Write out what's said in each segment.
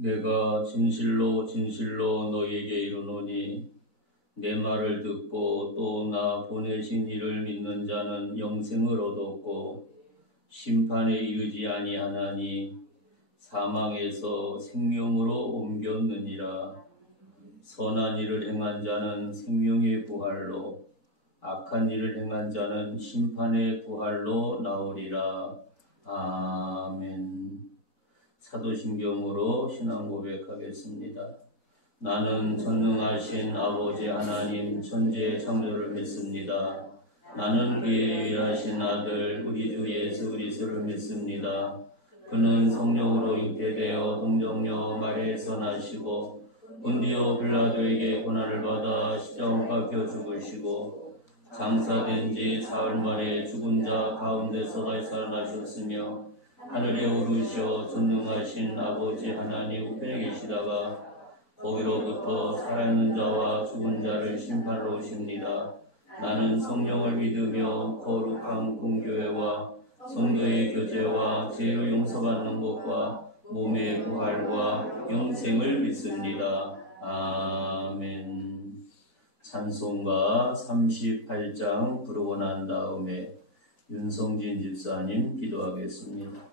내가 진실로 진실로 너희에게 이르노니 내 말을 듣고 또 나 보내신 이를 믿는 자는 영생을 얻었고 심판에 이르지 아니하나니 사망에서 생명으로 옮겼느니라. 선한 일을 행한 자는 생명의 부활로, 악한 일을 행한 자는 심판의 부활로 나오리라. 아멘. 사도신경으로 신앙 고백하겠습니다. 나는 전능하신 아버지 하나님 천지의 창조를 믿습니다. 나는 그의 유일하신 아들 우리 주 예수 그리스도를 믿습니다. 그는 성령으로 잉태되어 동정녀 마리아에서 나시고 본디오 빌라도에게 고난을 받아 십자가 박혀 죽으시고 장사된 지 사흘 만에 죽은 자 가운데서 다시 살아나셨으며 하늘에 오르셔 전능하신 아버지 하나님 우편에 계시다가 거기로부터 살아있는 자와 죽은 자를 심판하러 오십니다. 나는 성령을 믿으며 거룩한 공교회와 성도의 교제와 죄를 용서받는 것과 몸의 부활과 영생을 믿습니다. 아멘. 찬송가 38장 부르고 난 다음에 윤성진 집사님 기도하겠습니다.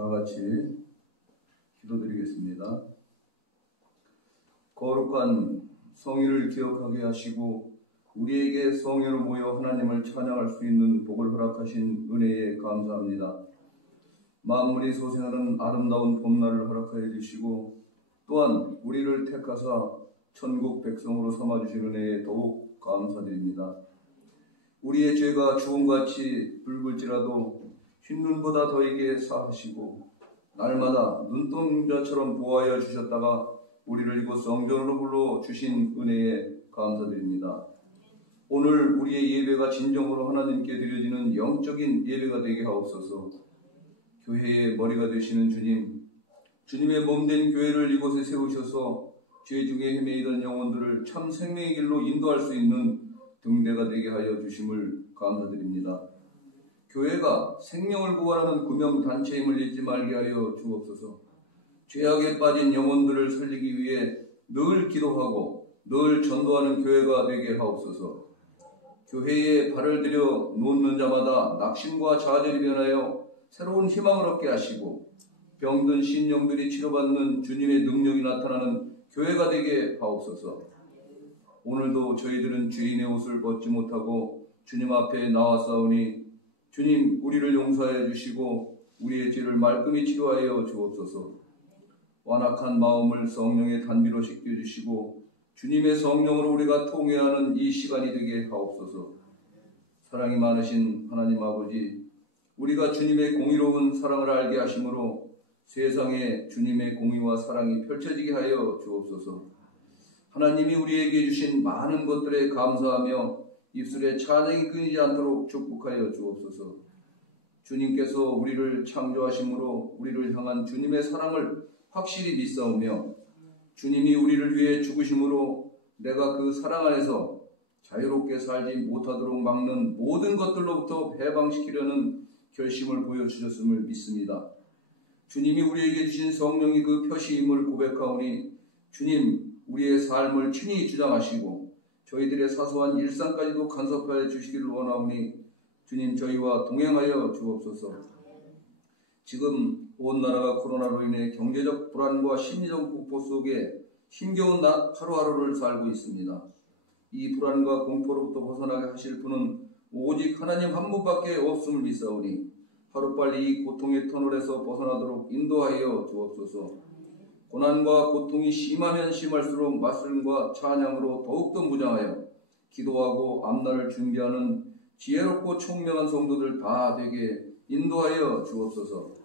다 같이 기도드리겠습니다. 거룩한 성의를 기억하게 하시고 우리에게 성회로 모여 하나님을 찬양할 수 있는 복을 허락하신 은혜에 감사합니다. 만물이 소생하는 아름다운 봄날을 허락하여 주시고 또한 우리를 택하사 천국 백성으로 삼아주신 은혜에 더욱 감사드립니다. 우리의 죄가 주홍같이 붉을지라도 흰눈보다 더이게 사하시고 날마다 눈동자처럼 보호하여 주셨다가 우리를 이곳 성전으로 불러주신 은혜에 감사드립니다. 오늘 우리의 예배가 진정으로 하나님께 드려지는 영적인 예배가 되게 하옵소서. 교회의 머리가 되시는 주님, 주님의 몸된 교회를 이곳에 세우셔서 죄 중에 헤매이던 영혼들을 참 생명의 길로 인도할 수 있는 등대가 되게 하여 주심을 감사드립니다. 교회가 생명을 구원하는 구명단체임을 잊지 말게 하여 주옵소서. 죄악에 빠진 영혼들을 살리기 위해 늘 기도하고 늘 전도하는 교회가 되게 하옵소서. 교회에 발을 들여 놓는 자마다 낙심과 좌절이 변하여 새로운 희망을 얻게 하시고 병든 신령들이 치료받는 주님의 능력이 나타나는 교회가 되게 하옵소서. 오늘도 저희들은 죄인의 옷을 벗지 못하고 주님 앞에 나왔사오니 주님 우리를 용서하여 주시고 우리의 죄를 말끔히 치료하여 주옵소서. 완악한 마음을 성령의 단비로 씻겨주시고 주님의 성령으로 우리가 통회하는 이 시간이 되게 하옵소서. 사랑이 많으신 하나님 아버지, 우리가 주님의 공의로운 사랑을 알게 하심으로 세상에 주님의 공의와 사랑이 펼쳐지게 하여 주옵소서. 하나님이 우리에게 주신 많은 것들에 감사하며 입술에 찬양이 끊이지 않도록 축복하여 주옵소서. 주님께서 우리를 창조하심으로 우리를 향한 주님의 사랑을 확실히 믿사오며 주님이 우리를 위해 죽으심으로 내가 그 사랑 안에서 자유롭게 살지 못하도록 막는 모든 것들로부터 해방시키려는 결심을 보여주셨음을 믿습니다. 주님이 우리에게 주신 성령이 그 표시임을 고백하오니 주님 우리의 삶을 친히 주장하시고 저희들의 사소한 일상까지도 간섭하여 주시기를 원하오니 주님 저희와 동행하여 주옵소서. 지금 온 나라가 코로나로 인해 경제적 불안과 심리적 공포 속에 힘겨운 하루하루를 살고 있습니다. 이 불안과 공포로부터 벗어나게 하실 분은 오직 하나님 한 분밖에 없음을 믿사오니 하루빨리 이 고통의 터널에서 벗어나도록 인도하여 주옵소서. 고난과 고통이 심하면 심할수록 말씀과 찬양으로 더욱더 무장하여 기도하고 앞날을 준비하는 지혜롭고 총명한 성도들 다 되게 인도하여 주옵소서.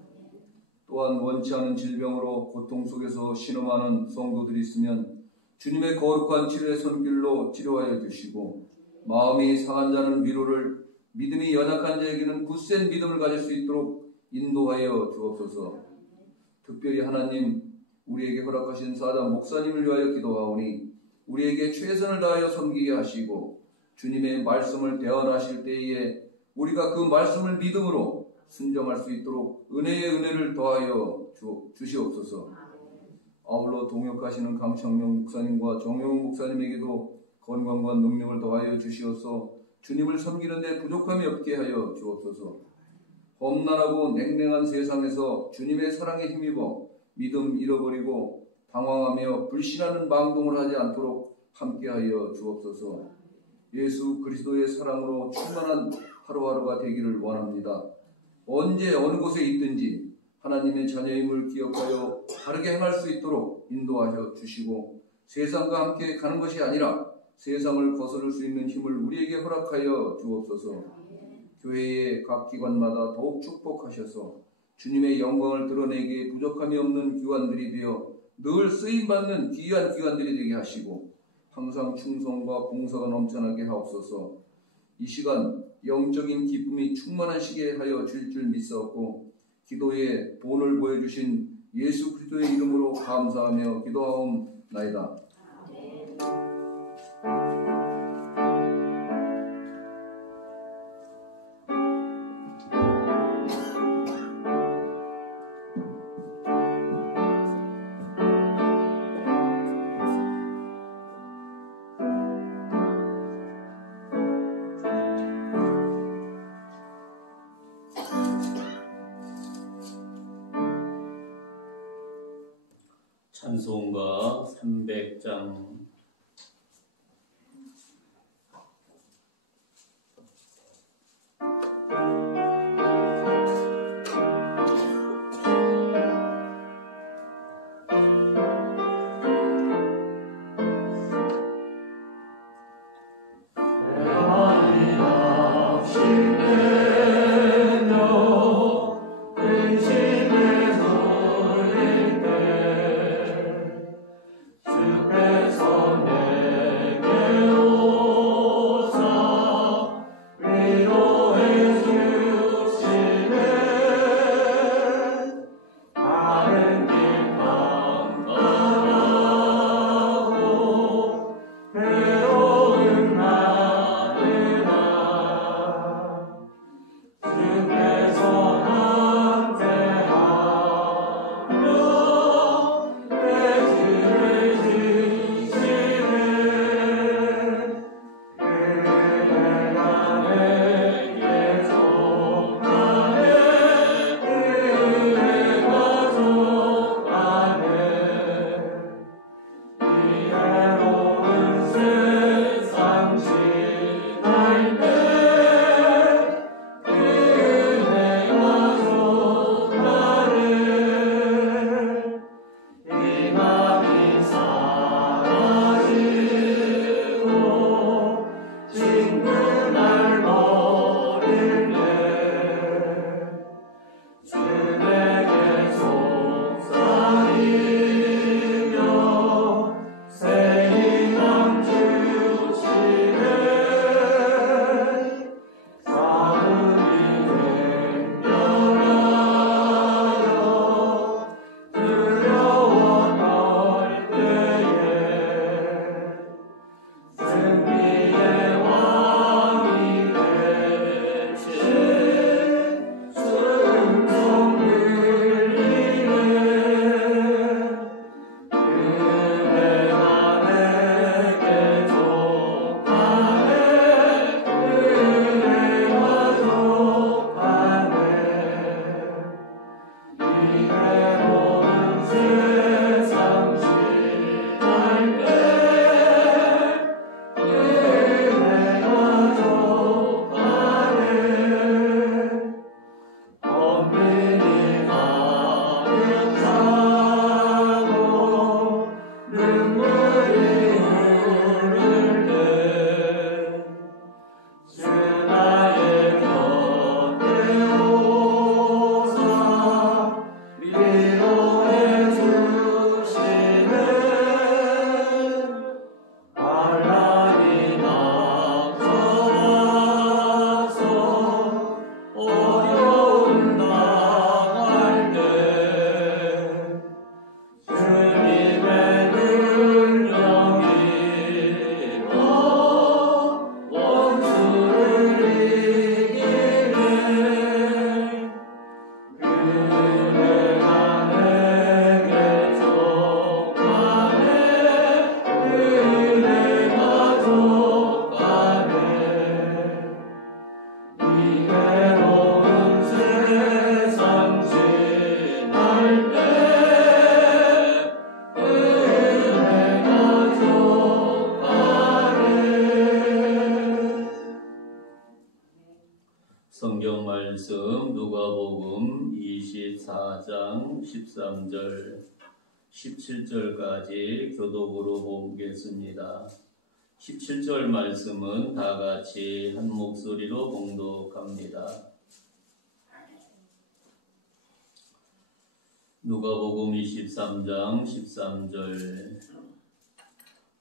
또한 원치 않은 질병으로 고통 속에서 신음하는 성도들이 있으면 주님의 거룩한 치료의 손길로 치료하여 주시고 마음이 상한 자는 위로를, 믿음이 연약한 자에게는 굳센 믿음을 가질 수 있도록 인도하여 주옵소서. 특별히 하나님 우리에게 허락하신 사자 목사님을 위하여 기도하오니 우리에게 최선을 다하여 섬기게 하시고 주님의 말씀을 대언하실 때에 우리가 그 말씀을 믿음으로 순종할 수 있도록 은혜의 은혜를 더하여 주시옵소서. 아울러 동역하시는 강창룡 목사님과 정용 목사님에게도 건강과 능력을 더하여 주시어서 주님을 섬기는 데 부족함이 없게 하여 주옵소서. 험난하고 냉랭한 세상에서 주님의 사랑에 힘입어 믿음 잃어버리고 당황하며 불신하는 망동을 하지 않도록 함께하여 주옵소서. 예수 그리스도의 사랑으로 충만한 하루하루가 되기를 원합니다. 언제 어느 곳에 있든지 하나님의 자녀임을 기억하여 바르게 행할 수 있도록 인도하여 주시고 세상과 함께 가는 것이 아니라 세상을 거스를 수 있는 힘을 우리에게 허락하여 주옵소서. 교회의 각 기관마다 더욱 축복하셔서 주님의 영광을 드러내기에 부족함이 없는 기관들이 되어 늘 쓰임받는 귀한 기관들이 되게 하시고 항상 충성과 봉사가 넘쳐나게 하옵소서. 이 시간 영적인 기쁨이 충만한 시기에 하여 줄 믿사옵고 기도의 본을 보여주신 예수 그리스도의 이름으로 감사하며 기도하옵나이다. 찬송가 300장 그래서 성경 말씀 누가복음 24장 13절 17절까지 교독으로 보겠습니다. 17절 말씀은 다 같이 한 목소리로 봉독합니다. 누가복음 23장 13절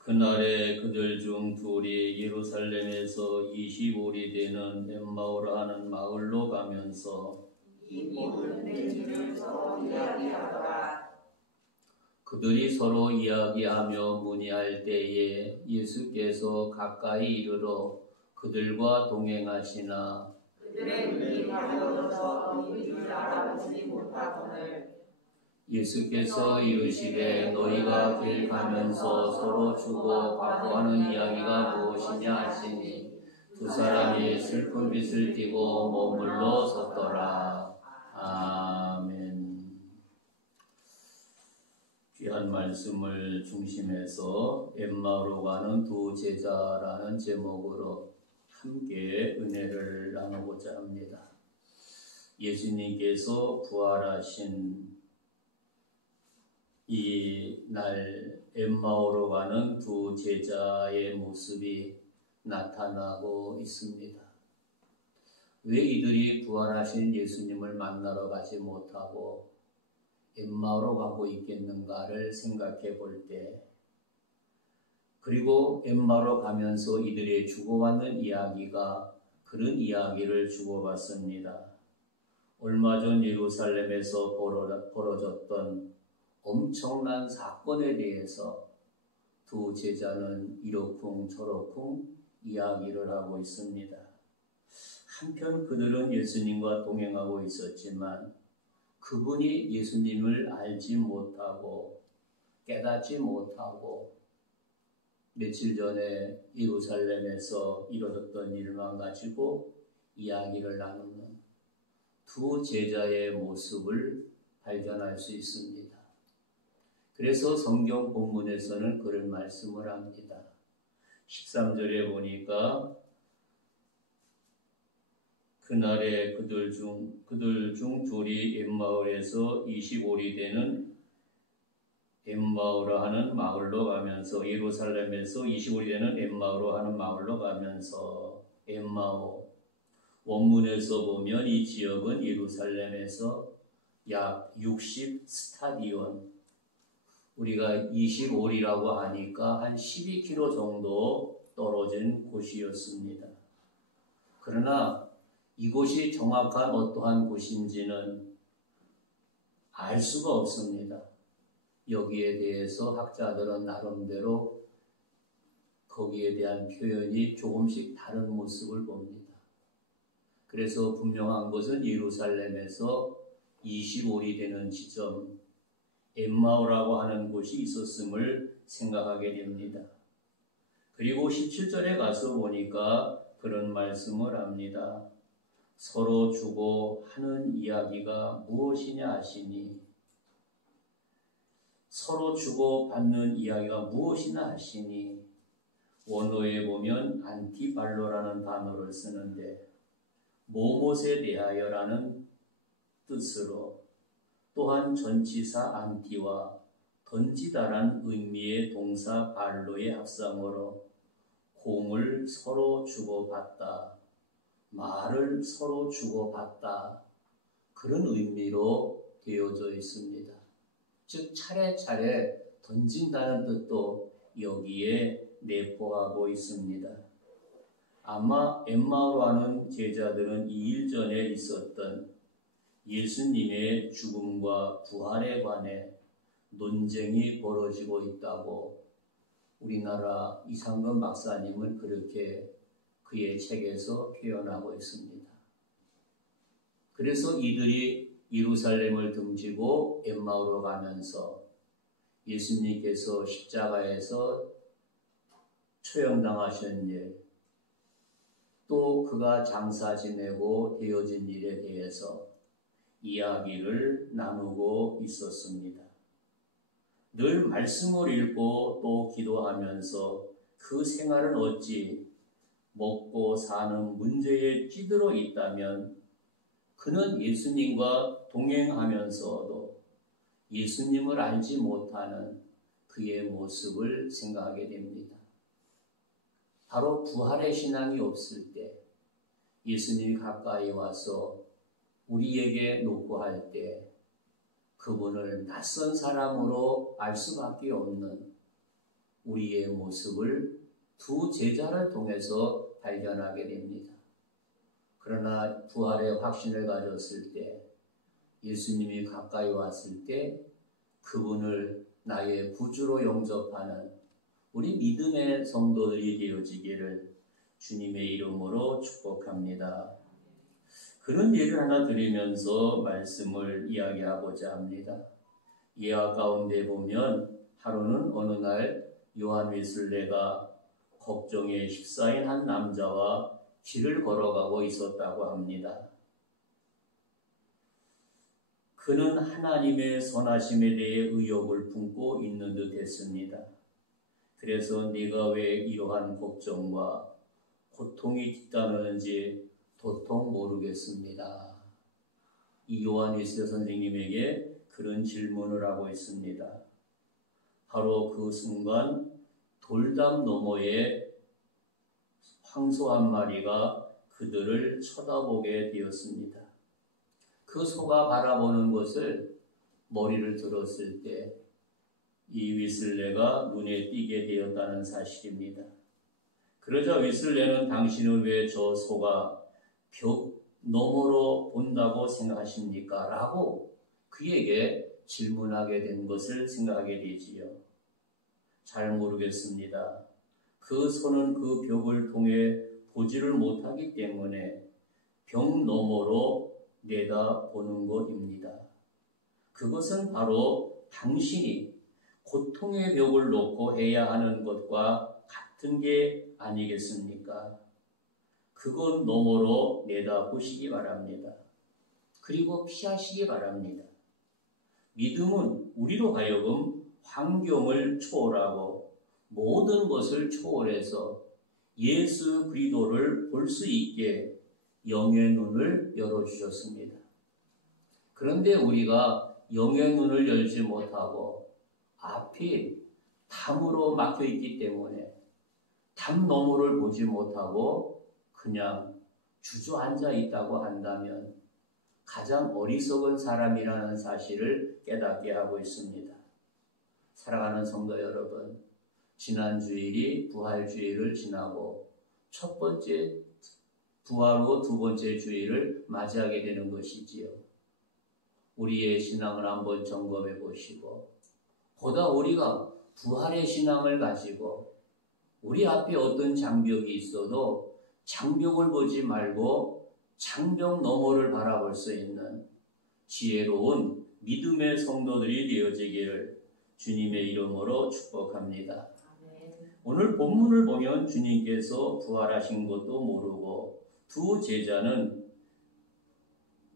그날에 그들 중 둘이 예루살렘에서 25리 되는 엠마오라 하는 마을로 가면서 이 모든 일을 서로 이야기하더라. 그들이 서로 이야기하며 문의할 때에 예수께서 가까이 이르러 그들과 동행하시나 그들의 눈이 가려져서 이를 알아보지 못하거늘 예수께서 이르시되 너희가 길 가면서 서로 주고 과거하는 이야기가 무엇이냐 하시니 두 사람이 슬픈 빛을 띠고 머물러 섰더라. 아멘. 귀한 말씀을 중심해서 엠마오로 가는 두 제자라는 제목으로 함께 은혜를 나누고자 합니다. 예수님께서 부활하신 이 날 엠마오로 가는 두 제자의 모습이 나타나고 있습니다. 왜 이들이 부활하신 예수님을 만나러 가지 못하고 엠마오로 가고 있겠는가를 생각해 볼 때, 그리고 엠마오로 가면서 이들의 주고받는 이야기가 그런 이야기를 주고받습니다. 얼마 전 예루살렘에서 벌어졌던 엄청난 사건에 대해서 두 제자는 이러쿵저러쿵 이야기를 하고 있습니다. 한편 그들은 예수님과 동행하고 있었지만 그분이 예수님을 알지 못하고 깨닫지 못하고 며칠 전에 예루살렘에서 이루어졌던 일만 가지고 이야기를 나누는 두 제자의 모습을 발견할 수 있습니다. 그래서 성경 본문에서는 그런 말씀을 합니다. 13절에 보니까 그날에 그들 중 둘이 엠마오에서 25리 되는 엠마오라 하는 마을로 가면서 예루살렘에서 25리 되는 엠마오로 하는 마을로 가면서 엠마오 원문에서 보면 이 지역은 예루살렘에서 약 60 스타디온 우리가 25리라고 하니까 한 12km 정도 떨어진 곳이었습니다. 그러나 이곳이 정확한 어떠한 곳인지는 알 수가 없습니다. 여기에 대해서 학자들은 나름대로 거기에 대한 표현이 조금씩 다른 모습을 봅니다. 그래서 분명한 것은 예루살렘에서 25리 되는 지점 엠마오라고 하는 곳이 있었음을 생각하게 됩니다. 그리고 17절에 가서 보니까 그런 말씀을 합니다. 서로 주고 하는 이야기가 무엇이냐 하시니 서로 주고 받는 이야기가 무엇이나 하시니 원어에 보면 안티발로라는 단어를 쓰는데 모못에 대하여라는 뜻으로 또한 전치사 안티와 던지다란 의미의 동사 발로의 합성어로 공을 서로 주고받다, 말을 서로 주고받다 그런 의미로 되어져 있습니다. 즉 차례차례 던진다는 뜻도 여기에 내포하고 있습니다. 아마 엠마오로 하는 제자들은 이 일전에 있었던 예수님의 죽음과 부활에 관해 논쟁이 벌어지고 있다고 우리나라 이상근 박사님은 그렇게 그의 책에서 표현하고 있습니다. 그래서 이들이 예루살렘을 등지고 엠마오로 가면서 예수님께서 십자가에서 처형당하신 일, 또 그가 장사 지내고 되어진 일에 대해서 이야기를 나누고 있었습니다. 늘 말씀을 읽고 또 기도하면서 그 생활은 어찌 먹고 사는 문제에 찌들어 있다면 그는 예수님과 동행하면서도 예수님을 알지 못하는 그의 모습을 생각하게 됩니다. 바로 부활의 신앙이 없을 때 예수님이 가까이 와서 우리에게 노고할 때 그분을 낯선 사람으로 알 수밖에 없는 우리의 모습을 두 제자를 통해서 발견하게 됩니다. 그러나 부활의 확신을 가졌을 때 예수님이 가까이 왔을 때 그분을 나의 구주로 영접하는 우리 믿음의 성도들이 되어지기를 주님의 이름으로 축복합니다. 그런 예를 하나 드리면서 말씀을 이야기하고자 합니다. 예화 가운데 보면 하루는 어느 날 요한 웨슬레가 걱정의 식사인 한 남자와 길을 걸어가고 있었다고 합니다. 그는 하나님의 선하심에 대해 의욕을 품고 있는 듯 했습니다. 그래서 네가 왜 이러한 걱정과 고통이 뒤따르는지 도통 모르겠습니다. 이 요한 웨슬레 선생님에게 그런 질문을 하고 있습니다. 바로 그 순간 돌담 너머에 황소 한 마리가 그들을 쳐다보게 되었습니다. 그 소가 바라보는 것을 머리를 들었을 때 이 웨슬레가 눈에 띄게 되었다는 사실입니다. 그러자 웨슬레는 당신은 왜 저 소가 벽 너머로 본다고 생각하십니까? 라고 그에게 질문하게 된 것을 생각하게 되지요. 잘 모르겠습니다. 그 소는 그 벽을 통해 보지를 못하기 때문에 벽 너머로 내다보는 것입니다. 그것은 바로 당신이 고통의 벽을 놓고 해야 하는 것과 같은 게 아니겠습니까? 그것 너머로 내다보시기 바랍니다. 그리고 피하시기 바랍니다. 믿음은 우리로 하여금 환경을 초월하고 모든 것을 초월해서 예수 그리스도를 볼 수 있게 영의 눈을 열어주셨습니다. 그런데 우리가 영의 눈을 열지 못하고 앞이 담으로 막혀있기 때문에 담 너머를 보지 못하고 그냥 주저앉아 있다고 한다면 가장 어리석은 사람이라는 사실을 깨닫게 하고 있습니다. 사랑하는 성도 여러분, 지난 주일이 부활주일을 지나고 첫 번째 부활 후 두 번째 주일을 맞이하게 되는 것이지요. 우리의 신앙을 한번 점검해 보시고 보다 우리가 부활의 신앙을 가지고 우리 앞에 어떤 장벽이 있어도 장벽을 보지 말고 장벽 너머를 바라볼 수 있는 지혜로운 믿음의 성도들이 되어지기를 주님의 이름으로 축복합니다. 오늘 본문을 보면 주님께서 부활하신 것도 모르고 두 제자는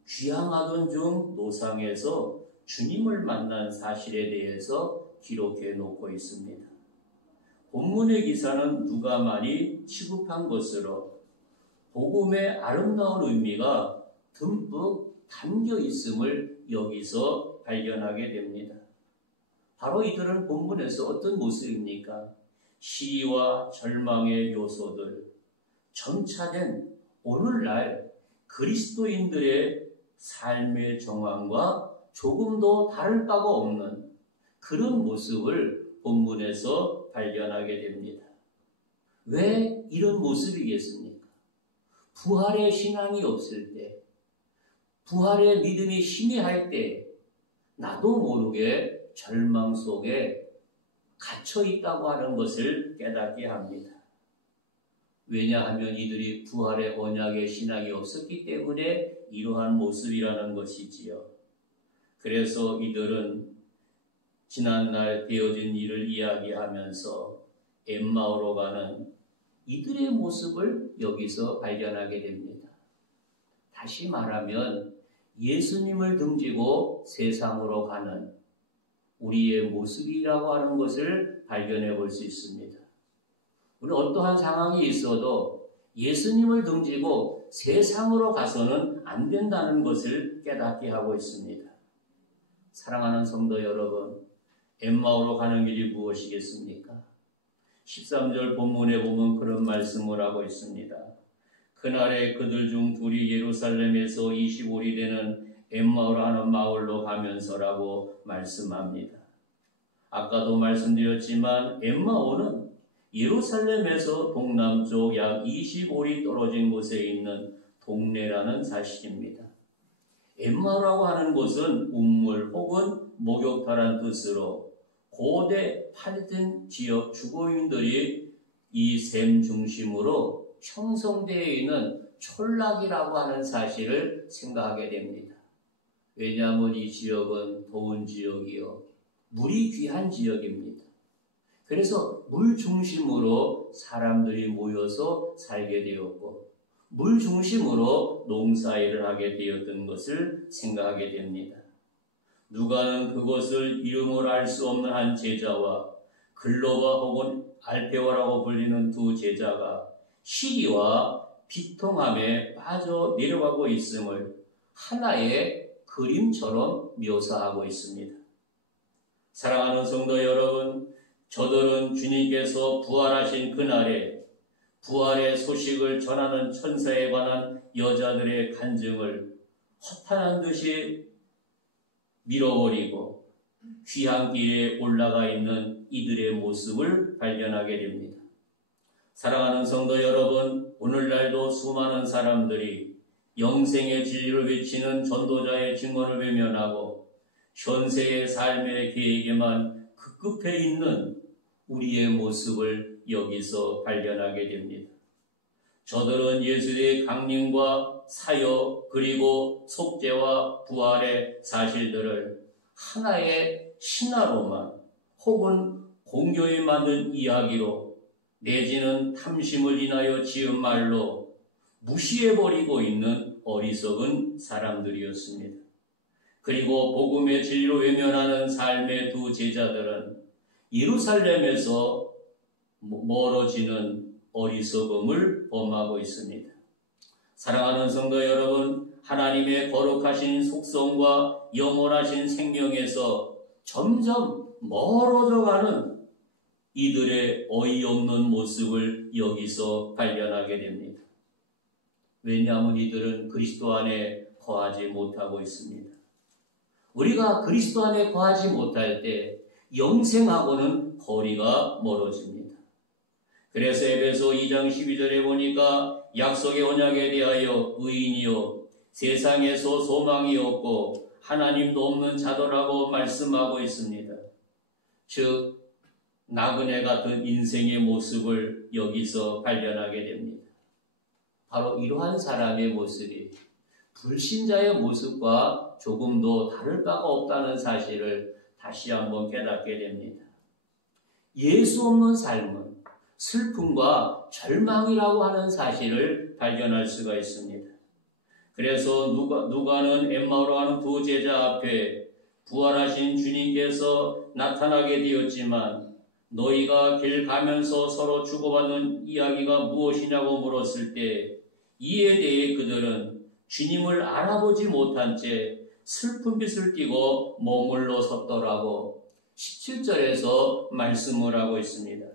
귀향하던 중 노상에서 주님을 만난 사실에 대해서 기록해 놓고 있습니다. 본문의 기사는 누가만이 취급한 것으로 복음의 아름다운 의미가 듬뿍 담겨 있음을 여기서 발견하게 됩니다. 바로 이들은 본문에서 어떤 모습입니까? 시와 절망의 요소들, 점차된 오늘날 그리스도인들의 삶의 정황과 조금도 다를 바가 없는 그런 모습을 본문에서 발견하게 됩니다. 왜 이런 모습이겠습니까? 부활의 신앙이 없을 때, 부활의 믿음이 희미할 때 나도 모르게 절망 속에 갇혀 있다고 하는 것을 깨닫게 합니다. 왜냐하면 이들이 부활의 언약의 신앙이 없었기 때문에 이러한 모습이라는 것이지요. 그래서 이들은 지난날 되어진 일을 이야기하면서 엠마오로 가는 이들의 모습을 여기서 발견하게 됩니다. 다시 말하면 예수님을 등지고 세상으로 가는 우리의 모습이라고 하는 것을 발견해 볼 수 있습니다. 우리 어떠한 상황이 있어도 예수님을 등지고 세상으로 가서는 안 된다는 것을 깨닫게 하고 있습니다. 사랑하는 성도 여러분, 엠마오로 가는 길이 무엇이겠습니까? 13절 본문에 보면 그런 말씀을 하고 있습니다. 그날에 그들 중 둘이 예루살렘에서 25리 되는 엠마오로 하는 마을로 가면서라고 말씀합니다. 아까도 말씀드렸지만 엠마오는 예루살렘에서 동남쪽 약 25리 떨어진 곳에 있는 동네라는 사실입니다. 엠마오라고 하는 곳은 운물 혹은 목욕터란 뜻으로 고대 팔레스타인 지역 주거인들이 이 셈 중심으로 형성되어 있는 촌락이라고 하는 사실을 생각하게 됩니다. 왜냐하면 이 지역은 더운 지역이요, 물이 귀한 지역입니다. 그래서 물 중심으로 사람들이 모여서 살게 되었고 물 중심으로 농사일을 하게 되었던 것을 생각하게 됩니다. 누가는 그것을 이름으로 알 수 없는 한 제자와 글로바 혹은 알페오라고 불리는 두 제자가 시리와 비통함에 빠져 내려가고 있음을 하나의 그림처럼 묘사하고 있습니다. 사랑하는 성도 여러분, 저들은 주님께서 부활하신 그날에 부활의 소식을 전하는 천사에 관한 여자들의 간증을 허탄한 듯이 밀어버리고 귀향길에 올라가 있는 이들의 모습을 발견하게 됩니다. 사랑하는 성도 여러분, 오늘날도 수많은 사람들이 영생의 진리를 외치는 전도자의 증언을 외면하고 현세의 삶의 계획에만 급급해 있는 우리의 모습을 여기서 발견하게 됩니다. 저들은 예수의 강림과 사역 그리고 속죄와 부활의 사실들을 하나의 신화로만 혹은 공교에 만든 이야기로 내지는 탐심을 인하여 지은 말로 무시해버리고 있는 어리석은 사람들이었습니다. 그리고 복음의 진리로 외면하는 삶의 두 제자들은 예루살렘에서 멀어지는 어리석음을 범하고 있습니다. 사랑하는 성도 여러분, 하나님의 거룩하신 속성과 영원하신 생명에서 점점 멀어져가는 이들의 어이없는 모습을 여기서 발견하게 됩니다. 왜냐하면 이들은 그리스도 안에 거하지 못하고 있습니다. 우리가 그리스도 안에 거하지 못할 때 영생하고는 거리가 멀어집니다. 그래서 에베소 2장 12절에 보니까 약속의 언약에 대하여 의인이요 세상에서 소망이 없고 하나님도 없는 자도라고 말씀하고 있습니다. 즉 나그네 같은 인생의 모습을 여기서 발견하게 됩니다. 바로 이러한 사람의 모습이 불신자의 모습과 조금도 다를 바가 없다는 사실을 다시 한번 깨닫게 됩니다. 예수 없는 삶은 슬픔과 절망이라고 하는 사실을 발견할 수가 있습니다. 그래서 누가는 엠마오로 가는 두 제자 앞에 부활하신 주님께서 나타나게 되었지만 너희가 길 가면서 서로 주고받는 이야기가 무엇이냐고 물었을 때 이에 대해 그들은 주님을 알아보지 못한 채 슬픈 빛을 띠고 머물러 섰더라고 17절에서 말씀을 하고 있습니다.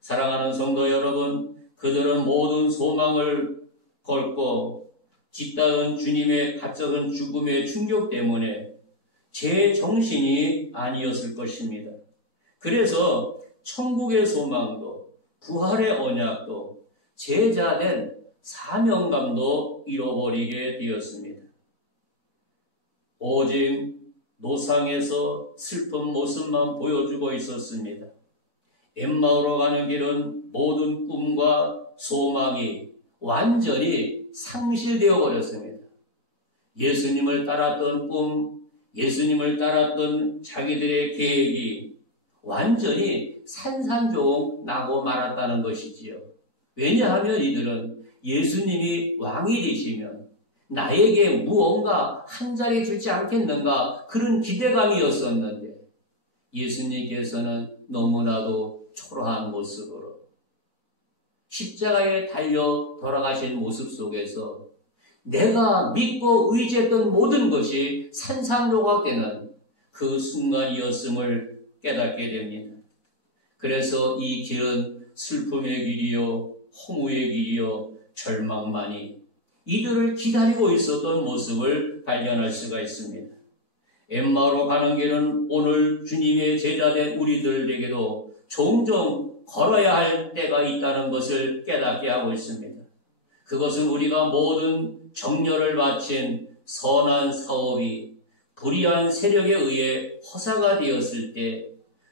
사랑하는 성도 여러분, 그들은 모든 소망을 걸고 뒤따른 주님의 가짜든 죽음의 충격 때문에 제 정신이 아니었을 것입니다. 그래서 천국의 소망도 부활의 언약도 제자된 사명감도 잃어버리게 되었습니다. 오직 노상에서 슬픈 모습만 보여주고 있었습니다. 엠마오로 가는 길은 모든 꿈과 소망이 완전히 상실되어 버렸습니다. 예수님을 따랐던 꿈, 예수님을 따랐던 자기들의 계획이 완전히 산산조각 나고 말았다는 것이지요. 왜냐하면 이들은 예수님이 왕이 되시면 나에게 무언가 한 자리 주지 않겠는가 그런 기대감이었었는데 예수님께서는 너무나도 초라한 모습으로 십자가에 달려 돌아가신 모습 속에서 내가 믿고 의지했던 모든 것이 산산조각되는 그 순간이었음을 깨닫게 됩니다. 그래서 이 길은 슬픔의 길이요, 허무의 길이요, 절망만이 이들을 기다리고 있었던 모습을 발견할 수가 있습니다. 엠마오로 가는 길은 오늘 주님의 제자된 우리들에게도 종종 걸어야 할 때가 있다는 것을 깨닫게 하고 있습니다. 그것은 우리가 모든 정열을 마친 선한 사업이 불의한 세력에 의해 허사가 되었을 때,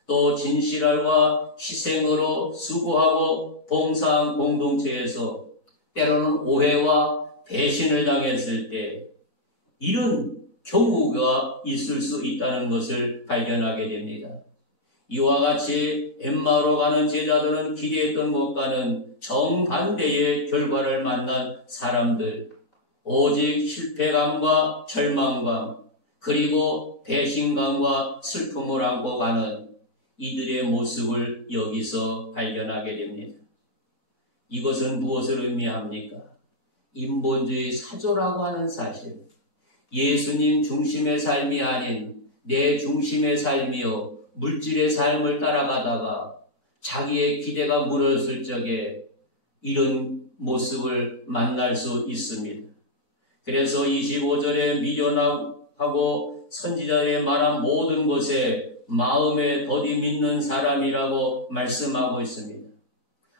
또 진실함과 희생으로 수고하고 봉사한 공동체에서 때로는 오해와 배신을 당했을 때 이런 경우가 있을 수 있다는 것을 발견하게 됩니다. 이와 같이 엠마오로 가는 제자들은 기대했던 것과는 정반대의 결과를 만난 사람들, 오직 실패감과 절망감, 그리고 배신감과 슬픔을 안고 가는 이들의 모습을 여기서 발견하게 됩니다. 이것은 무엇을 의미합니까? 인본주의 사조라고 하는 사실, 예수님 중심의 삶이 아닌 내 중심의 삶이요, 물질의 삶을 따라가다가 자기의 기대가 무너졌을 적에 이런 모습을 만날 수 있습니다. 그래서 25절에 미련하고 선지자들의 말한 모든 것에 마음에 더디 믿는 사람이라고 말씀하고 있습니다.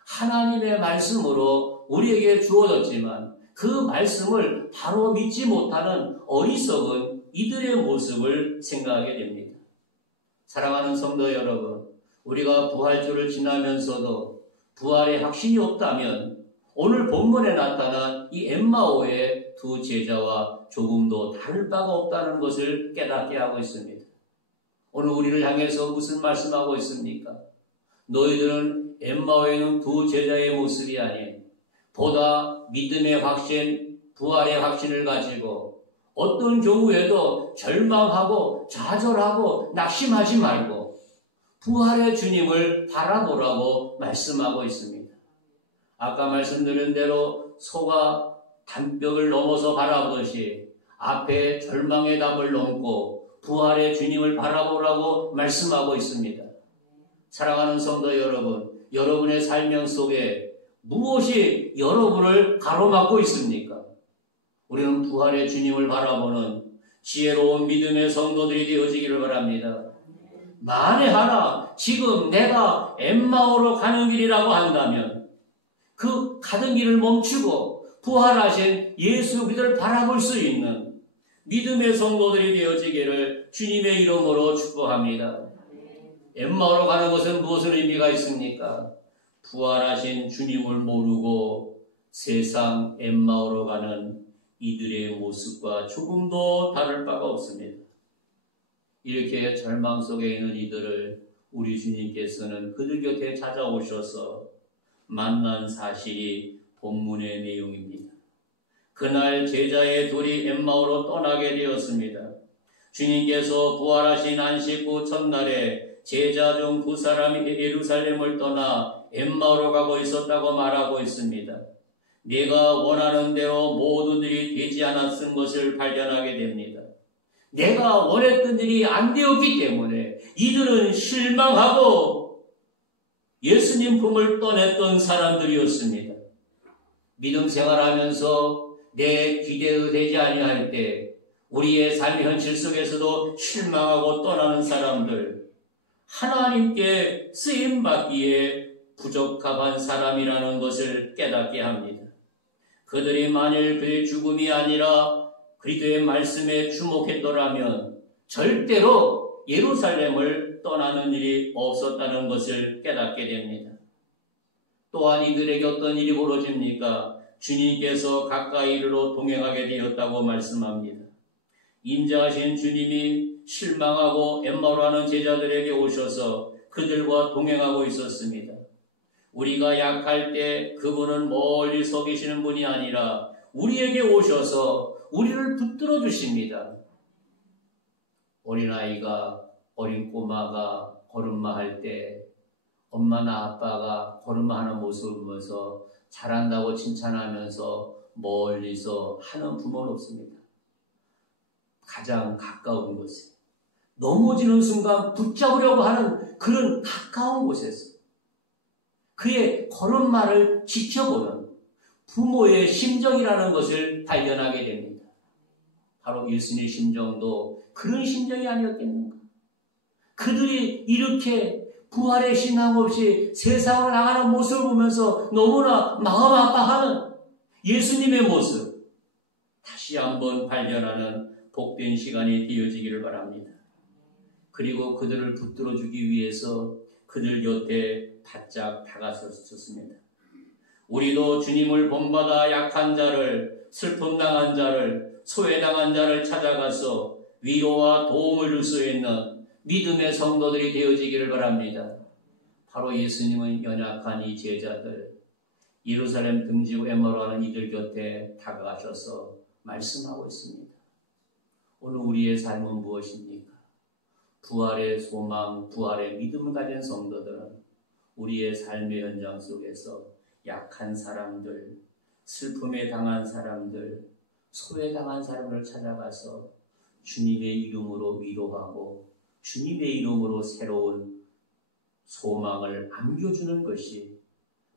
하나님의 말씀으로 우리에게 주어졌지만 그 말씀을 바로 믿지 못하는 어리석은 이들의 모습을 생각하게 됩니다. 사랑하는 성도 여러분, 우리가 부활주를 지나면서도 부활의 확신이 없다면 오늘 본문에 나타난 이 엠마오의 두 제자와 조금도 다를 바가 없다는 것을 깨닫게 하고 있습니다. 오늘 우리를 향해서 무슨 말씀하고 있습니까? 너희들은 엠마오에는 두 제자의 모습이 아닌 보다 믿음의 확신, 부활의 확신을 가지고 어떤 경우에도 절망하고 좌절하고 낙심하지 말고 부활의 주님을 바라보라고 말씀하고 있습니다. 아까 말씀드린 대로 소가 담벽을 넘어서 바라보듯이 앞에 절망의 담을 넘고 부활의 주님을 바라보라고 말씀하고 있습니다. 사랑하는 성도 여러분, 여러분의 삶 속에 무엇이 여러분을 가로막고 있습니까? 우리는 부활의 주님을 바라보는 지혜로운 믿음의 성도들이 되어지기를 바랍니다. 만에 하나 지금 내가 엠마오로 가는 길이라고 한다면 그 가는 길을 멈추고 부활하신 예수 그리스도를 바라볼 수 있는 믿음의 성도들이 되어지기를 주님의 이름으로 축복합니다. 엠마오로 가는 것은 무엇을 의미가 있습니까? 부활하신 주님을 모르고 세상 엠마오로 가는 이들의 모습과 조금도 다를 바가 없습니다. 이렇게 절망 속에 있는 이들을 우리 주님께서는 그들 곁에 찾아오셔서 만난 사실이 본문의 내용입니다. 그날 제자의 둘이 엠마오로 떠나게 되었습니다. 주님께서 부활하신 안식 후 첫날에 제자 중 두 사람이 예루살렘을 떠나 엠마오로 가고 있었다고 말하고 있습니다. 내가 원하는 대로 모든 일이 되지 않았은 것을 발견하게 됩니다. 내가 원했던 일이 안 되었기 때문에 이들은 실망하고 예수님 품을 떠났던 사람들이었습니다. 믿음 생활하면서 내 기대되지 아니할 때 우리의 삶의 현실 속에서도 실망하고 떠나는 사람들, 하나님께 쓰임받기에 부적합한 사람이라는 것을 깨닫게 합니다. 그들이 만일 그의 죽음이 아니라 그리스도의 말씀에 주목했더라면 절대로 예루살렘을 떠나는 일이 없었다는 것을 깨닫게 됩니다. 또한 이들에게 어떤 일이 벌어집니까? 주님께서 가까이 이르러 동행하게 되었다고 말씀합니다. 인자하신 주님이 실망하고 엠마오로 가는 제자들에게 오셔서 그들과 동행하고 있었습니다. 우리가 약할 때 그분은 멀리 서 계시는 분이 아니라 우리에게 오셔서 우리를 붙들어 주십니다. 어린아이가, 어린 꼬마가 걸음마 할 때 엄마나 아빠가 걸음하는 모습을 보면서 잘한다고 칭찬하면서 멀리서 하는 부모는 없습니다. 가장 가까운 곳에 넘어지는 순간 붙잡으려고 하는 그런 가까운 곳에서 그의 걸음마를 지켜보는 부모의 심정이라는 것을 발견하게 됩니다. 바로 예수님의 심정도 그런 심정이 아니었겠는가? 그들이 이렇게 부활의 신앙 없이 세상으로 나가는 모습을 보면서 너무나 마음 아파하는 예수님의 모습 다시 한번 발견하는 복된 시간이 되어지기를 바랍니다. 그리고 그들을 붙들어주기 위해서 그들 곁에 바짝 다가섰습니다. 우리도 주님을 본받아 약한 자를, 슬픔당한 자를, 소외당한 자를 찾아가서 위로와 도움을 줄 수 있는 믿음의 성도들이 되어지기를 바랍니다. 바로 예수님은 연약한 이 제자들, 예루살렘 등지고 엠마오로 가는 이들 곁에 다가가셔서 말씀하고 있습니다. 오늘 우리의 삶은 무엇입니까? 부활의 소망, 부활의 믿음을 가진 성도들은 우리의 삶의 현장 속에서 약한 사람들, 슬픔에 당한 사람들, 소외당한 사람을 찾아가서 주님의 이름으로 위로하고 주님의 이름으로 새로운 소망을 안겨주는 것이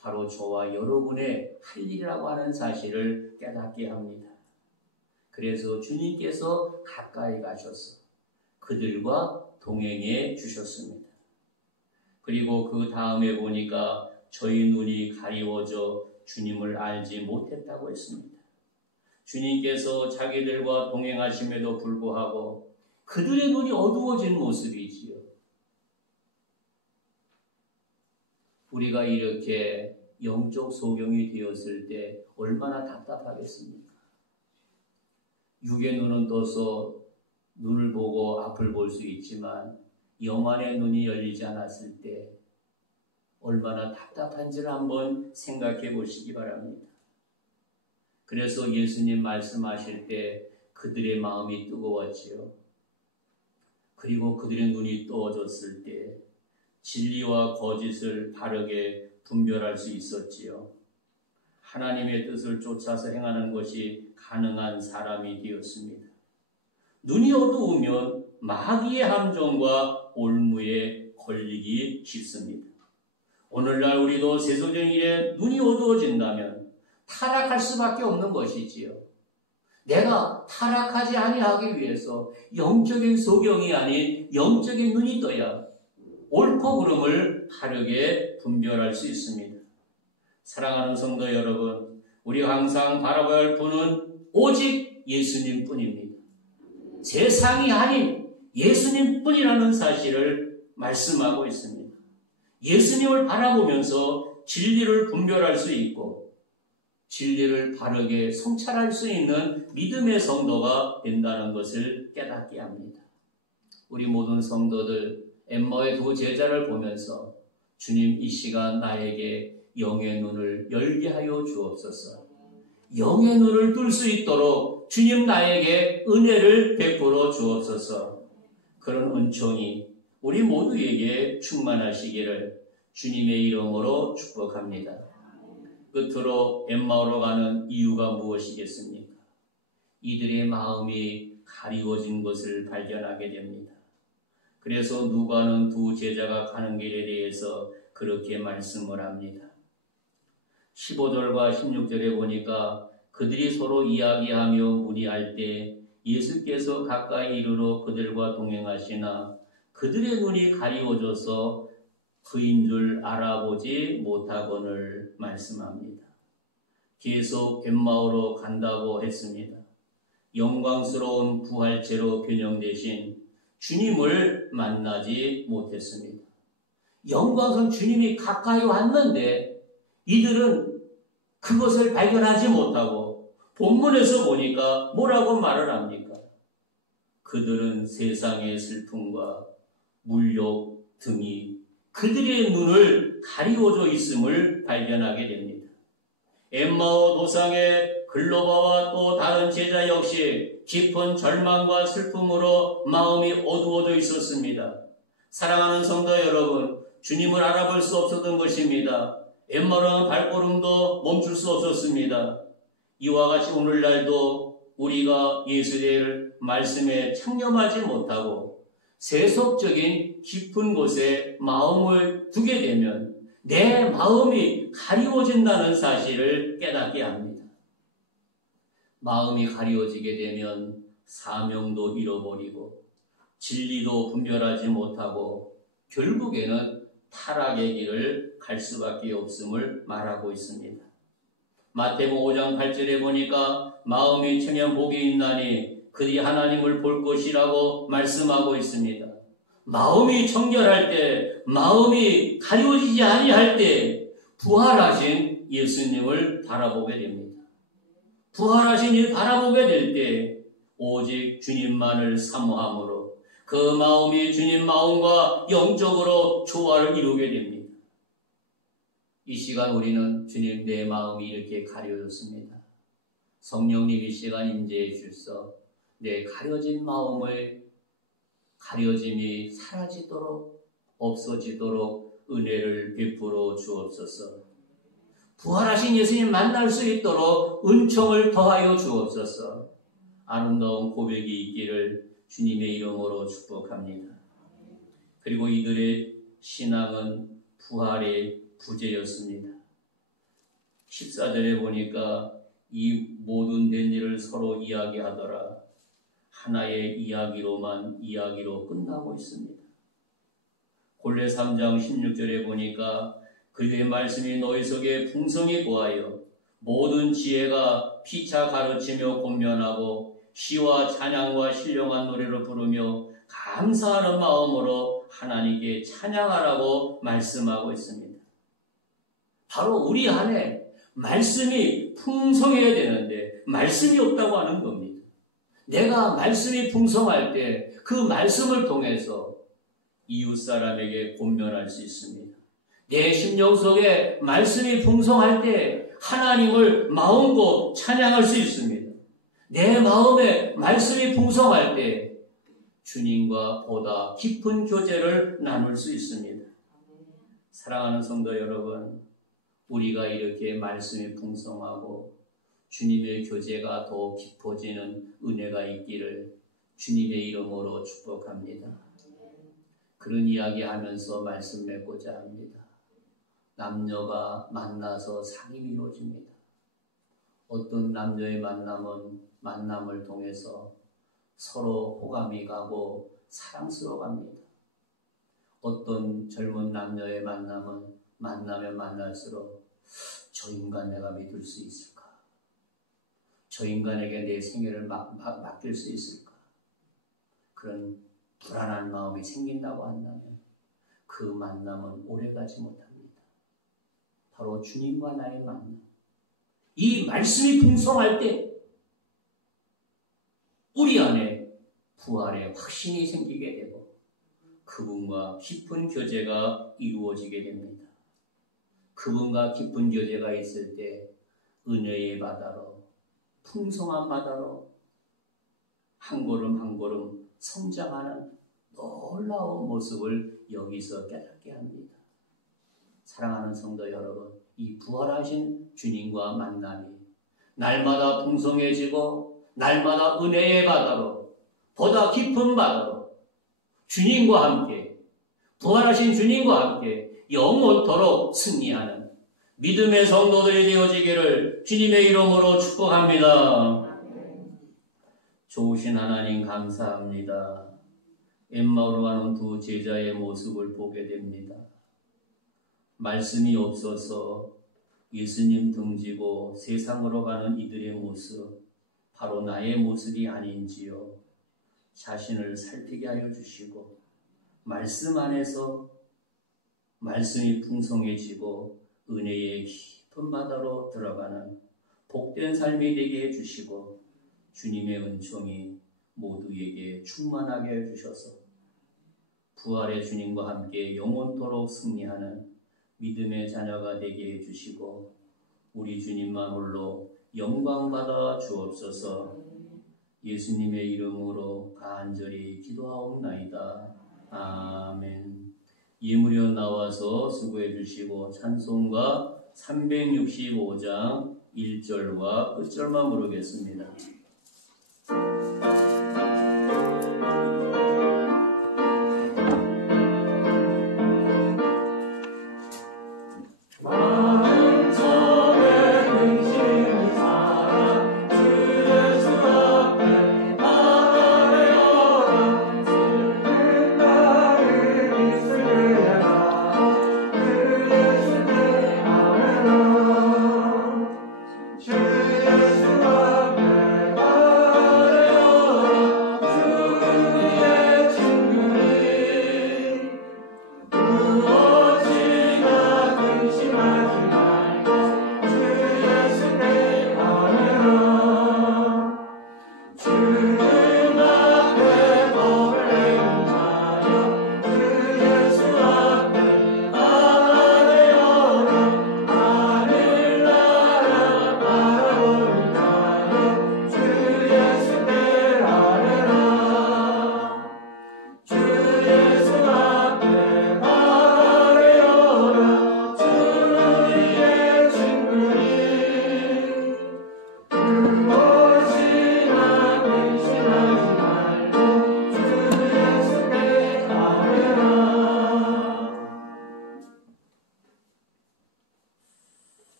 바로 저와 여러분의 할 일이라고 하는 사실을 깨닫게 합니다. 그래서 주님께서 가까이 가셔서 그들과 동행해 주셨습니다. 그리고 그 다음에 보니까 저희 눈이 가리워져 주님을 알지 못했다고 했습니다. 주님께서 자기들과 동행하심에도 불구하고 그들의 눈이 어두워진 모습이지요. 우리가 이렇게 영적 소경이 되었을 때 얼마나 답답하겠습니까? 육의 눈은 떠서 눈을 보고 앞을 볼 수 있지만 영안의 눈이 열리지 않았을 때 얼마나 답답한지를 한번 생각해 보시기 바랍니다. 그래서 예수님 말씀하실 때 그들의 마음이 뜨거웠지요. 그리고 그들의 눈이 떠졌을 때 진리와 거짓을 바르게 분별할 수 있었지요. 하나님의 뜻을 쫓아서 행하는 것이 가능한 사람이 되었습니다. 눈이 어두우면 마귀의 함정과 올무에 걸리기 쉽습니다. 오늘날 우리도 세속적인 일에 눈이 어두워진다면 타락할 수밖에 없는 것이지요. 내가 타락하지 아니하기 위해서 영적인 소경이 아닌 영적인 눈이 떠야 옳고 그름을 바르게 분별할 수 있습니다. 사랑하는 성도 여러분, 우리가 항상 바라봐야 할 분은 오직 예수님 뿐입니다. 세상이 아닌 예수님 뿐이라는 사실을 말씀하고 있습니다. 예수님을 바라보면서 진리를 분별할 수 있고 진리를 바르게 성찰할 수 있는 믿음의 성도가 된다는 것을 깨닫게 합니다. 우리 모든 성도들 엠마오의 두 제자를 보면서 주님 이 시간 나에게 영의 눈을 열게 하여 주옵소서. 영의 눈을 뜰 수 있도록 주님 나에게 은혜를 베풀어 주옵소서. 그런 은총이 우리 모두에게 충만하시기를 주님의 이름으로 축복합니다. 끝으로 엠마오로 가는 이유가 무엇이겠습니까? 이들의 마음이 가리워진 것을 발견하게 됩니다. 그래서 누가는 두 제자가 가는 길에 대해서 그렇게 말씀을 합니다. 15절과 16절에 보니까 그들이 서로 이야기하며 문의할 때 예수께서 가까이 이르러 그들과 동행하시나 그들의 눈이 가리워져서 그인 줄 알아보지 못하거늘 말씀합니다. 계속 엠마오로 간다고 했습니다. 영광스러운 부활체로 변형되신 주님을 만나지 못했습니다. 영광스러운 주님이 가까이 왔는데 이들은 그것을 발견하지 못하고 본문에서 보니까 뭐라고 말을 합니까? 그들은 세상의 슬픔과 물욕 등이 그들의 눈을 가리워져 있음을 발견하게 됩니다. 엠마오 도상의 글로바와 또 다른 제자 역시 깊은 절망과 슬픔으로 마음이 어두워져 있었습니다. 사랑하는 성도 여러분, 주님을 알아볼 수 없었던 것입니다. 엠마오라는 발걸음도 멈출 수 없었습니다. 이와 같이 오늘날도 우리가 예수의 말씀에 창념하지 못하고 세속적인 깊은 곳에 마음을 두게 되면 내 마음이 가리워진다는 사실을 깨닫게 합니다. 마음이 가리워지게 되면 사명도 잃어버리고 진리도 분별하지 못하고 결국에는 타락의 길을 갈 수밖에 없음을 말하고 있습니다. 마태복음 5장 8절에 보니까 마음이 청년 복이 있나니 그들이 하나님을 볼 것이라고 말씀하고 있습니다. 마음이 청결할 때, 마음이 가리워지지 아니할 때 부활하신 예수님을 바라보게 됩니다. 부활하신 일 바라보게 될 때 오직 주님만을 사모함으로 그 마음이 주님 마음과 영적으로 조화를 이루게 됩니다. 이 시간 우리는 주님 내 마음이 이렇게 가려졌습니다. 성령님 이 시간 임재해 주셔서 내 가려진 마음을 가려짐이 사라지도록 없어지도록 은혜를 베풀어 주옵소서. 부활하신 예수님 만날 수 있도록 은총을 더하여 주옵소서. 아름다운 고백이 있기를 주님의 이름으로 축복합니다. 그리고 이들의 신앙은 부활의 부재였습니다. 14절에 보니까 이 모든 된 일을 서로 이야기하더라. 하나의 이야기로 끝나고 있습니다. 본래 3장 16절에 보니까 그의 말씀이 너희 속에 풍성히 고하여 모든 지혜가 피차 가르치며 권면하고 시와 찬양과 신령한 노래를 부르며 감사하는 마음으로 하나님께 찬양하라고 말씀하고 있습니다. 바로 우리 안에 말씀이 풍성해야 되는데 말씀이 없다고 하는 겁니다. 내가 말씀이 풍성할 때 그 말씀을 통해서 이웃 사람에게 권면할 수 있습니다. 내 심령 속에 말씀이 풍성할 때 하나님을 마음껏 찬양할 수 있습니다. 내 마음에 말씀이 풍성할 때 주님과 보다 깊은 교제를 나눌 수 있습니다. 사랑하는 성도 여러분, 우리가 이렇게 말씀이 풍성하고 주님의 교제가 더 깊어지는 은혜가 있기를 주님의 이름으로 축복합니다. 그런 이야기하면서 말씀 맺고자 합니다. 남녀가 만나서 사귐이 이루어집니다. 어떤 남녀의 만남을 통해서 서로 호감이 가고 사랑스러워갑니다. 어떤 젊은 남녀의 만나면 만날수록 저 인간 내가 믿을 수 있을까? 저 인간에게 내 생애를 맡길 수 있을까? 그런 불안한 마음이 생긴다고 한다면 그 만남은 오래가지 못합니다. 바로 주님과 나의 만남. 이 말씀이 풍성할 때 우리 안에 부활의 확신이 생기게 되고 그분과 깊은 교제가 이루어지게 됩니다. 그분과 깊은 교제가 있을 때 은혜의 바다로 풍성한 바다로 한 걸음 한 걸음 성장하는 놀라운 모습을 여기서 깨닫게 합니다. 사랑하는 성도 여러분, 이 부활하신 주님과 만남이 날마다 풍성해지고 날마다 은혜의 바다로 보다 깊은 바다로 주님과 함께 부활하신 주님과 함께 영원토록 승리하는 믿음의 성도들이 되어지기를 주님의 이름으로 축복합니다. 좋으신 하나님 감사합니다. 엠마오로 가는 두 제자의 모습을 보게 됩니다. 말씀이 없어서 예수님 등지고 세상으로 가는 이들의 모습, 바로 나의 모습이 아닌지요. 자신을 살피게 하여 주시고 말씀 안에서 말씀이 풍성해지고 은혜의 깊은 바다로 들어가는 복된 삶이 되게 해주시고 주님의 은총이 모두에게 충만하게 해주셔서 부활의 주님과 함께 영원토록 승리하는 믿음의 자녀가 되게 해주시고 우리 주님만 홀로 영광받아 주옵소서. 예수님의 이름으로 간절히 기도하옵나이다. 아멘. 예물위원 나와서 수고해 주시고 찬송가 365장 1절과 끝절만 부르겠습니다.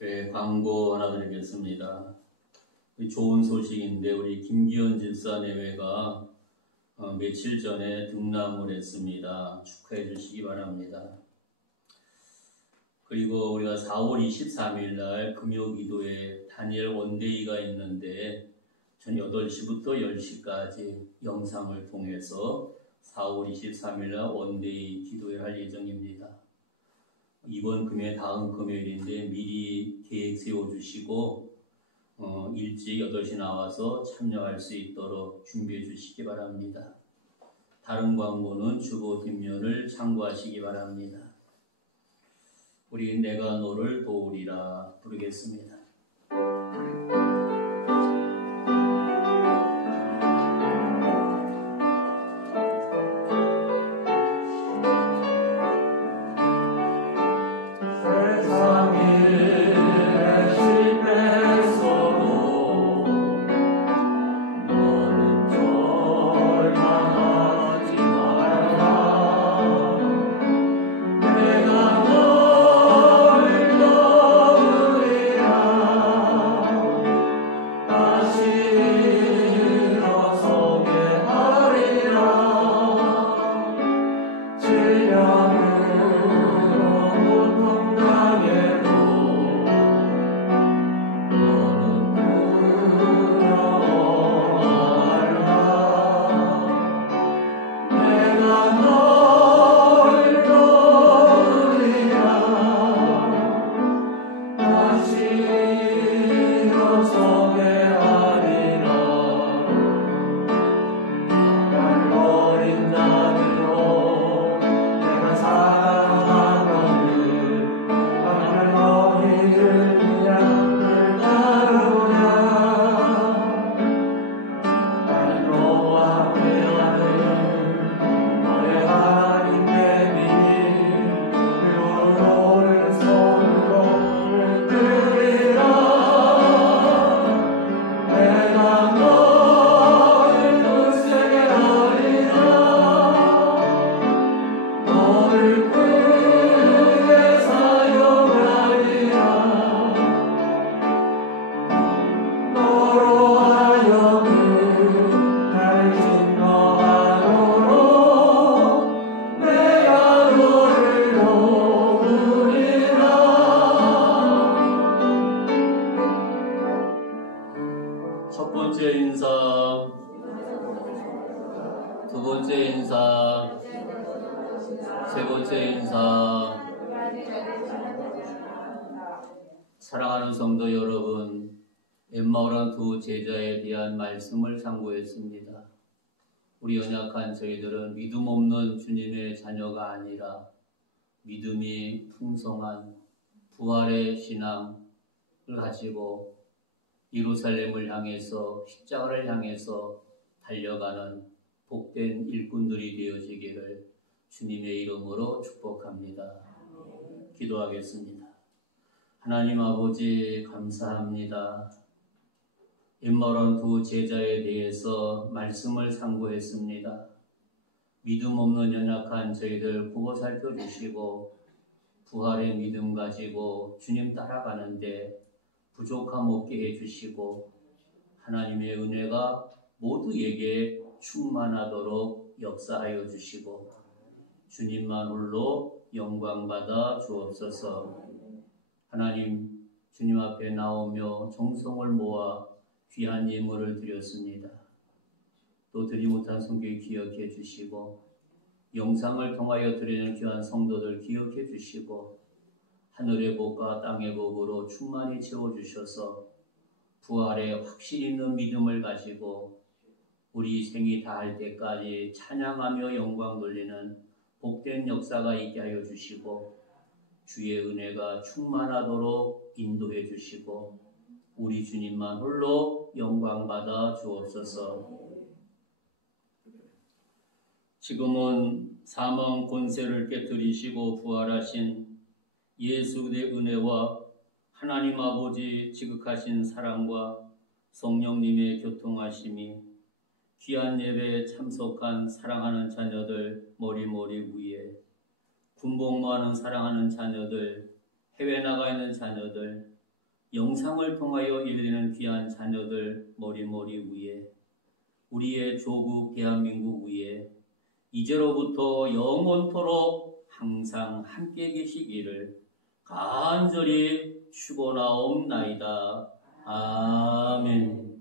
네, 광고 하나 드리겠습니다. 좋은 소식인데 우리 김기현 집사 내외가 며칠 전에 등남을 했습니다. 축하해 주시기 바랍니다. 그리고 우리가 4월 23일 날 금요기도에 다니엘 원데이가 있는데 전 8시부터 10시까지 영상을 통해서 4월 23일 날 원데이 기도회 할 예정입니다. 이번 금요일 다음 금요일인데 미리 계획 세워주시고 일찍 8시 나와서 참여할 수 있도록 준비해 주시기 바랍니다. 다른 광고는 주보 뒷면을 참고하시기 바랍니다. 우리 내가 너를 도우리라 부르겠습니다. 첫 번째 인사, 두 번째 인사, 세 번째 인사. 사랑하는 성도 여러분, 엠마오란 두 제자에 대한 말씀을 상고했습니다. 우리 연약한 저희들은 믿음 없는 주님의 자녀가 아니라 믿음이 풍성한 부활의 신앙을 가지고 예루살렘을 향해서 십자가를 향해서 달려가는 복된 일꾼들이 되어지기를 주님의 이름으로 축복합니다. 기도하겠습니다. 하나님 아버지 감사합니다. 엠마오란 두 제자에 대해서 말씀을 상고했습니다. 믿음 없는 연약한 저희들 보고 살펴주시고 부활의 믿음 가지고 주님 따라가는데 부족함 없게 해주시고 하나님의 은혜가 모두에게 충만하도록 역사하여 주시고 주님만 홀로 영광받아 주옵소서. 하나님 주님 앞에 나오며 정성을 모아 귀한 예물을 드렸습니다. 또 드리 못한 성교 기억해 주시고 영상을 통하여 드리는 귀한 성도들 기억해 주시고 하늘의 복과 땅의 복으로 충만히 채워주셔서 부활의 확신 있는 믿음을 가지고 우리 생이 다할 때까지 찬양하며 영광 돌리는 복된 역사가 있게 하여 주시고 주의 은혜가 충만하도록 인도해 주시고 우리 주님만 홀로 영광 받아 주옵소서. 지금은 사망 권세를 깨뜨리시고 부활하신 예수 그리스도의 은혜와 하나님 아버지 지극하신 사랑과 성령님의 교통하심이 귀한 예배에 참석한 사랑하는 자녀들 머리머리 위에 군복무하는 사랑하는 자녀들 해외 나가 있는 자녀들 영상을 통하여 예배드리는 귀한 자녀들 머리머리 위에 우리의 조국 대한민국 위에 이제로부터 영원토록 항상 함께 계시기를 간절히 축원하옵나이다. 아멘.